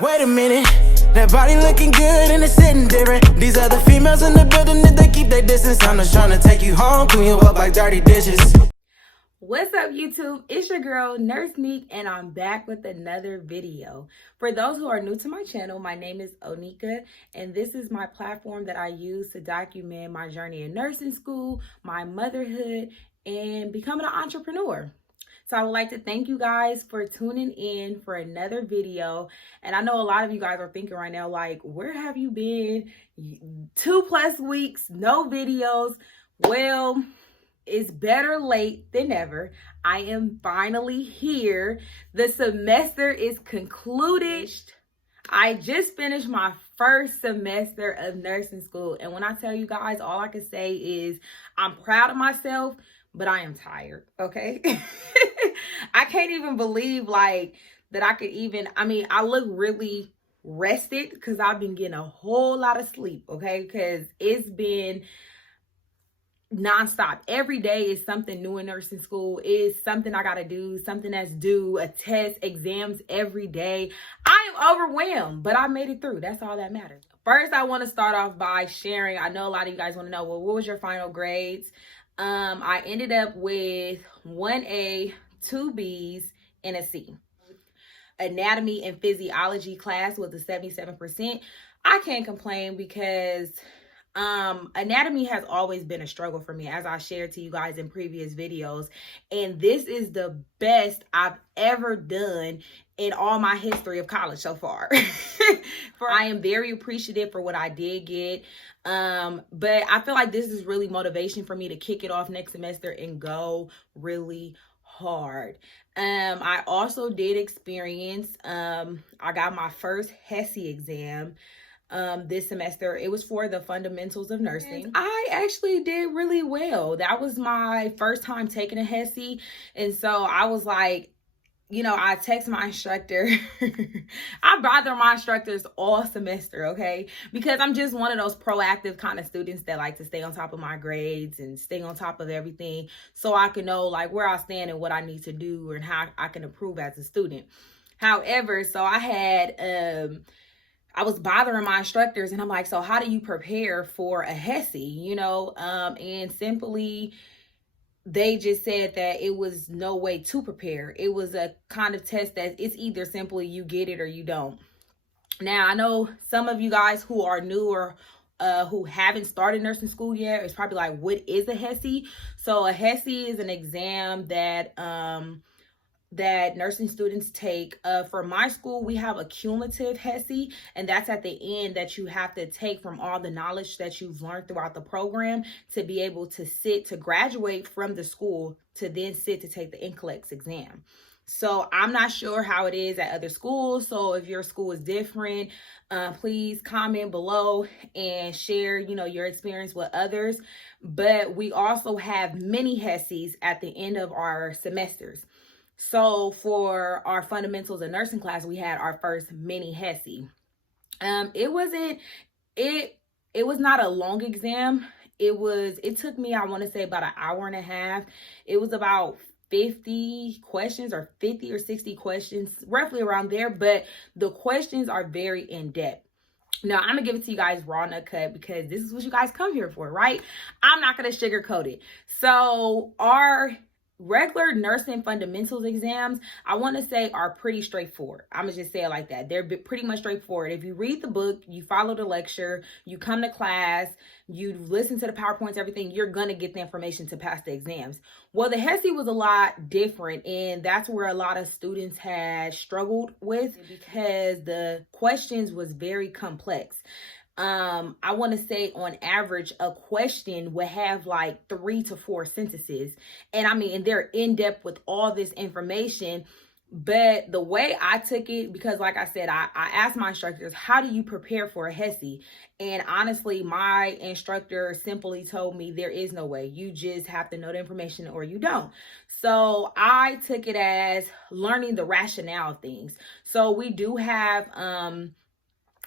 Wait a minute, that body looking good and it's sitting different. These other females in the building, if they keep their distance, I'm just trying to take you home, clean you up like dirty dishes. What's up, YouTube? It's your girl Nurse Neek, and I'm back with another video. For those who are new to my channel, my name is Onika, and this is my platform that I use to document my journey in nursing school, my motherhood, and becoming an entrepreneur. So I would like to thank you guys for tuning in for another video. And I know a lot of you guys are thinking right now, like, where have you been? 2+ weeks, no videos. Well, it's better late than never. I am finally here. The semester is concluded. I just finished my first semester of nursing school. And when I tell you guys, all I can say is I'm proud of myself, but I am tired, okay? I can't even believe that I could even, I look really rested because I've been getting a whole lot of sleep, okay? Because it's been nonstop. Every day is something new in nursing school. Is something I gotta do, something that's due, a test, exams every day. I am overwhelmed, but I made it through. That's all that matters. First, I want to start off by sharing. I know a lot of you guys want to know, well, what was your final grades? I ended up with 1A, 2 B's, and a C. Anatomy and physiology class was a 77%. I can't complain because anatomy has always been a struggle for me, as I shared to you guys in previous videos, and this is the best I've ever done in all my history of college so far. I am very appreciative for what I did get, but I feel like this is really motivation for me to kick it off next semester and go really hard. I also did experience, I got my first HESI exam this semester. It was for the fundamentals of nursing. I actually did really well. That was my first time taking a HESI. And so I was like, I text my instructor. I bother my instructors all semester, okay? Because I'm just one of those proactive kind of students that like to stay on top of my grades and stay on top of everything so I can know where I stand and what I need to do and how I can improve as a student. However, so I was bothering my instructors and I'm like, so how do you prepare for a HESI, and simply they just said that it was no way to prepare. It was a kind of test that it's either simply you get it or you don't. Now, I know some of you guys who are new or who haven't started nursing school yet is probably like, what is a HESI? So a HESI is an exam that that nursing students take. For my school, we have a cumulative HESI, and that's at the end that you have to take from all the knowledge that you've learned throughout the program to be able to sit to graduate from the school to then sit to take the NCLEX exam. So I'm not sure how it is at other schools. So if your school is different, please comment below and share, your experience with others. But we also have mini HESIs at the end of our semesters. So for our fundamentals of nursing class, we had our first mini HESI. It was not a long exam. It took me, I want to say, about an hour and a half. It was about 50 questions or 50 or 60 questions, roughly around there. But the questions are very in-depth. Now, I'm going to give it to you guys raw nut cut because this is what you guys come here for, right? I'm not going to sugarcoat it. So our regular nursing fundamentals exams, I want to say, are pretty straightforward. I'm going to just say it like that. They're pretty much straightforward. If you read the book, you follow the lecture, you come to class, you listen to the PowerPoints, everything, you're going to get the information to pass the exams. Well, the HESI was a lot different, and that's where a lot of students had struggled with because the questions was very complex. I want to say on average, a question would have 3 to 4 sentences. And they're in depth with all this information. But the way I took it, because like I said, I asked my instructors, how do you prepare for a HESI? And honestly, my instructor simply told me there is no way. You just have to know the information or you don't. So I took it as learning the rationale of things. So we do have,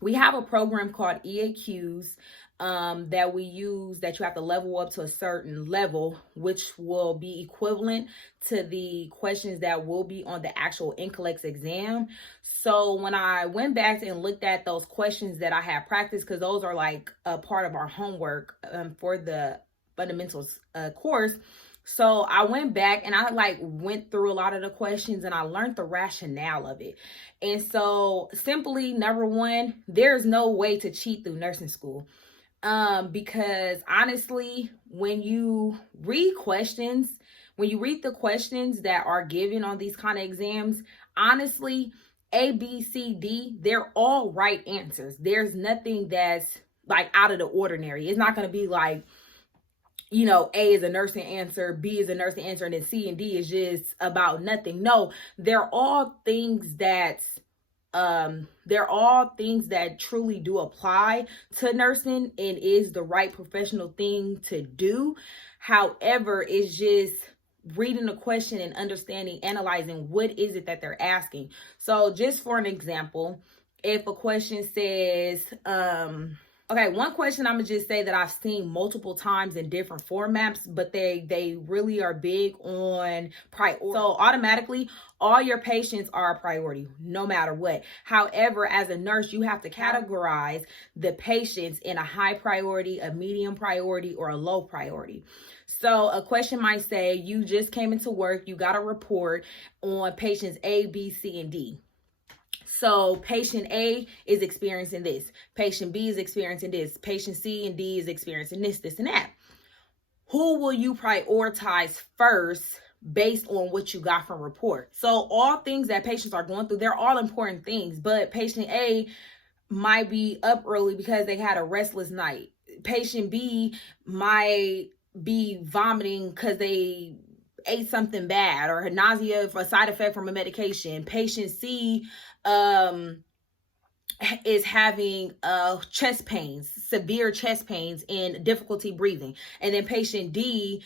we have a program called EAQs. that we use, that you have to level up to a certain level, which will be equivalent to the questions that will be on the actual NCLEX exam. So when I went back and looked at those questions that I had practiced, because those are like a part of our homework for the fundamentals course. So I went back and I went through a lot of the questions and I learned the rationale of it. And so simply, number one, there's no way to cheat through nursing school. Because honestly, when you read the questions that are given on these kind of exams, honestly, A, B, C, D, they're all right answers. There's nothing that's like out of the ordinary. It's not going to be like, A is a nursing answer, B is a nursing answer, and then C and D is just about nothing. No, they're all things that truly do apply to nursing and is the right professional thing to do. However, it's just reading the question and understanding, analyzing what is it that they're asking. So just for an example, if a question says, okay, one question I'm gonna just say that I've seen multiple times in different formats, but they really are big on priority. So automatically, all your patients are a priority, no matter what. However, as a nurse, you have to categorize the patients in a high priority, a medium priority, or a low priority. So a question might say, you just came into work, you got a report on patients A, B, C, and D. So patient A is experiencing this. Patient B is experiencing this. Patient C and D is experiencing this, this, and that. Who will you prioritize first based on what you got from report? So all things that patients are going through, they're all important things, but patient A might be up early because they had a restless night. Patient B might be vomiting because they ate something bad or had nausea for a side effect from a medication. Patient C is having chest pains, severe chest pains and difficulty breathing. And then patient D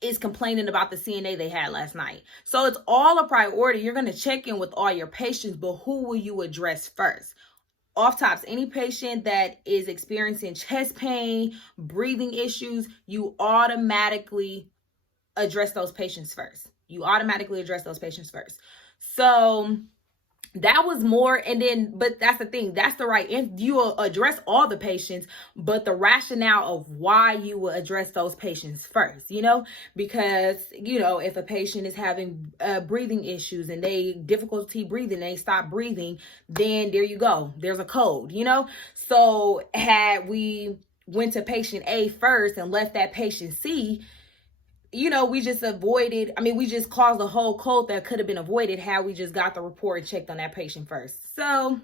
is complaining about the CNA they had last night. So it's all a priority. You're going to check in with all your patients, but who will you address first? Off tops, any patient that is experiencing chest pain, breathing issues, you automatically address those patients first. So that was more, and then, but that's the thing, that's the right end. You will address all the patients, but the rationale of why you will address those patients first, because, if a patient is having breathing issues and they difficulty breathing, they stop breathing, then there you go. There's a code, So had we went to patient A first and left that patient C, we just caused a whole code that could have been avoided had we just got the report and checked on that patient first. So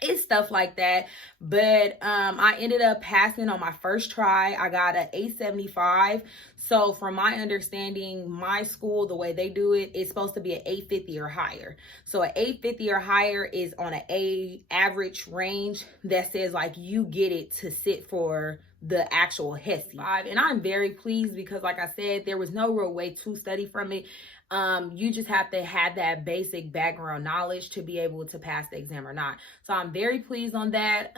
it's stuff like that. But I ended up passing on my first try. I got an 875. So from my understanding, my school, the way they do it, it's supposed to be an 850 or higher. So an 850 or higher is on an A average range that says like you get it to sit for the actual HESI. And I'm very pleased because, like I said, there was no real way to study from it. You just have to have that basic background knowledge to be able to pass the exam or not. So I'm very pleased on that.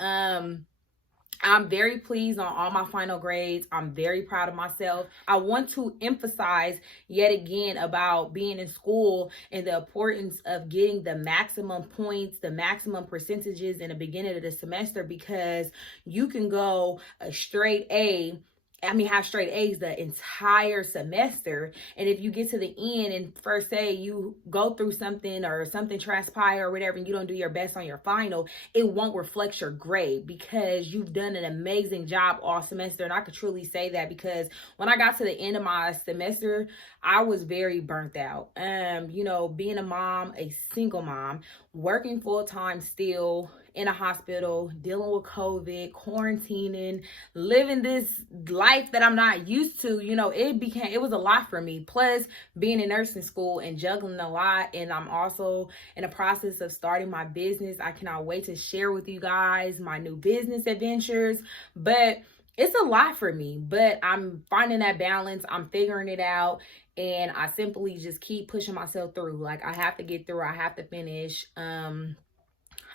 I'm very pleased on all my final grades. I'm very proud of myself. I want to emphasize yet again about being in school and the importance of getting the maximum points, the maximum percentages in the beginning of the semester, because you can go a straight A. Have straight A's the entire semester. And if you get to the end and first say you go through something or something transpire or whatever, and you don't do your best on your final, it won't reflect your grade because you've done an amazing job all semester. And I could truly say that because when I got to the end of my semester, I was very burnt out. Being a mom, a single mom, working full time still in a hospital, dealing with COVID, quarantining, living this life that I'm not used to, it was a lot for me. Plus being in nursing school and juggling a lot. And I'm also in the process of starting my business. I cannot wait to share with you guys my new business adventures, but it's a lot for me, but I'm finding that balance. I'm figuring it out. And I simply just keep pushing myself through. Like I have to get through. I have to finish.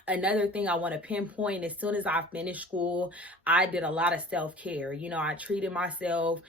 Another thing I want to pinpoint, as soon as I finished school, I did a lot of self-care. You know, I treated myself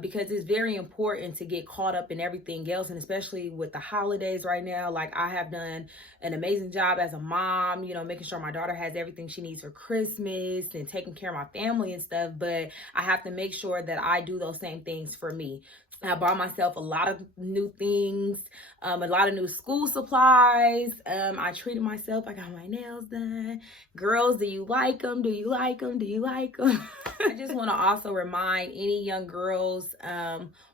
because it's very important to get caught up in everything else. And especially with the holidays right now, like I have done an amazing job as a mom, you know, making sure my daughter has everything she needs for Christmas and taking care of my family and stuff. But I have to make sure that I do those same things for me. I bought myself a lot of new things, a lot of new school supplies. I treated myself. I got my nails done. Girls, do you like them? Do you like them? Do you like them? I just want to also remind any young girls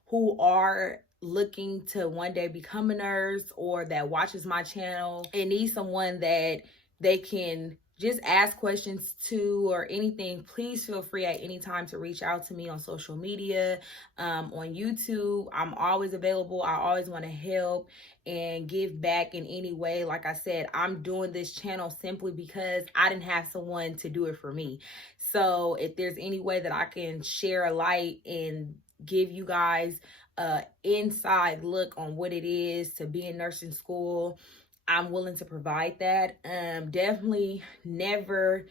who are looking to one day become a nurse or that watches my channel and need someone that they can just ask questions to or anything, please feel free at any time to reach out to me on social media, on YouTube. I'm always available. I always want to help and give back in any way. Like I said, I'm doing this channel simply because I didn't have someone to do it for me. So if there's any way that I can share a light and give you guys an inside look on what it is to be in nursing school, I'm willing to provide that. Definitely never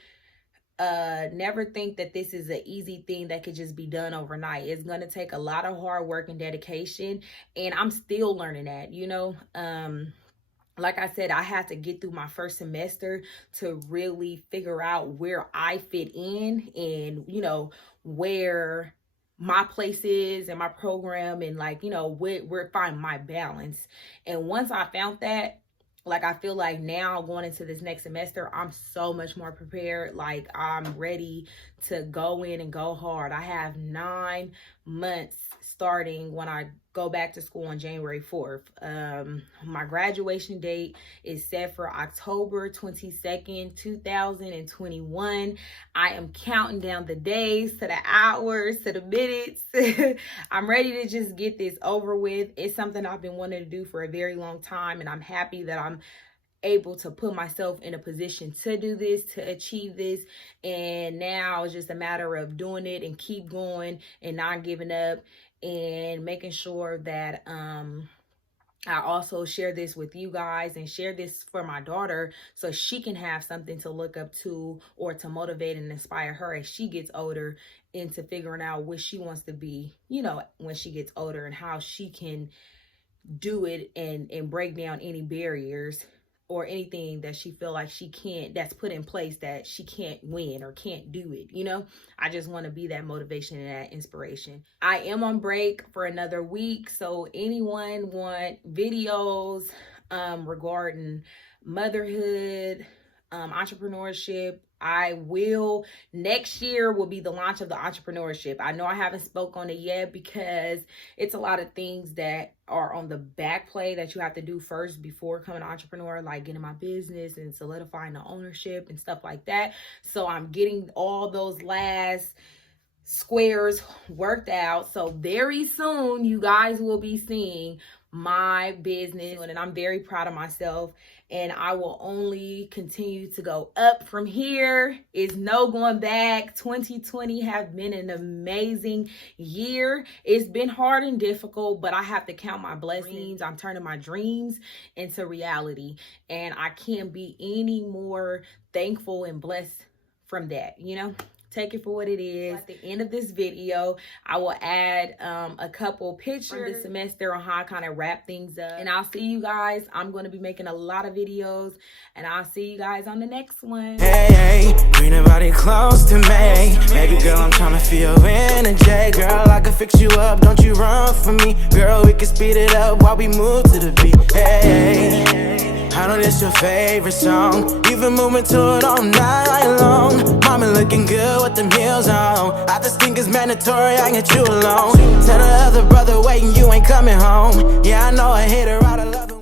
think that this is an easy thing that could just be done overnight. It's going to take a lot of hard work and dedication, and I'm still learning that, you know. Like I said, I had to get through my first semester to really figure out where I fit in and, you know, where my place is and my program and, like, you know, where find my balance. And once I found that, like, I feel like now going into this next semester, I'm so much more prepared. Like, I'm ready to go in and go hard. I have 9 months starting when I go back to school on January 4th. My graduation date is set for October 22nd, 2021. I am counting down the days to the hours to the minutes. I'm ready to just get this over with. It's something I've been wanting to do for a very long time, and I'm happy that I'm able to put myself in a position to do this, to achieve this. And now it's just a matter of doing it and keep going and not giving up, and making sure that I also share this with you guys and share this for my daughter so she can have something to look up to or to motivate and inspire her as she gets older into figuring out what she wants to be, you know, when she gets older, and how she can do it and break down any barriers or anything that she feel like she can't, that's put in place that she can't win or can't do it, you know. I just want to be that motivation and that inspiration. I am on break for another week, so anyone want videos regarding motherhood, entrepreneurship, next year will be the launch of the entrepreneurship. I know I haven't spoke on it yet because it's a lot of things that are on the back play that you have to do first before becoming an entrepreneur, like getting my business and solidifying the ownership and stuff like that. So I'm getting all those last squares worked out. So very soon you guys will be seeing my business, and I'm very proud of myself, and I will only continue to go up from here. It's no going back. 2020 have been an amazing year. It's been hard and difficult, but I have to count my blessings. I'm turning my dreams into reality, and I can't be any more thankful and blessed from that, you know. Take it for what it is. At the end of this video, I will add a couple pictures from the semester on how I kind of wrap things up. And I'll see you guys. I'm going to be making a lot of videos, and I'll see you guys on the next one. Hey, bring nobody close to me. Baby girl, I'm trying to feel energy. Girl, I can fix you up. Don't you run from me. Girl, we can speed it up while we move to the beat. Hey, I know this your favorite song. You've been moving to it all night long. Mama looking good with them heels on. I just think it's mandatory I get you alone. Tell the other brother waiting, you ain't coming home. Yeah, I know I hit her out, I love her.